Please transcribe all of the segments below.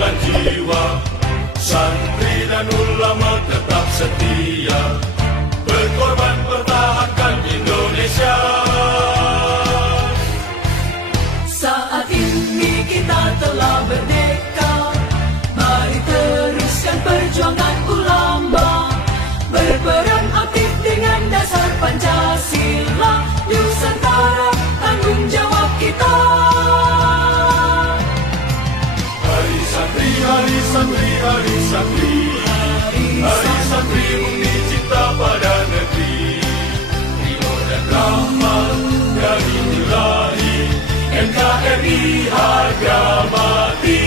sembilan jiwa, santri dan ulama tetap setia, berkorban pertahankan Indonesia. Saat ini kita telah merdeka, mari teruskan perjuangan ulama, berperan aktif dengan dasar Pancasila, Nusantara tanggung jawab kita. Hari santri, hari santri, hari santri, hari santri bukti cinta pada negeri, ridho dan rahmat dari Ilahi, NKRI harga mati.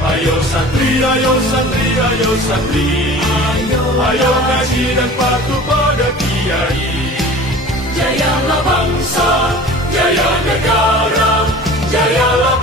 Ayo santri, ayo santri, ayo santri, ayo ngaji dan patuh pada kiai. Jayalah bangsa, Jaya negara, jayalah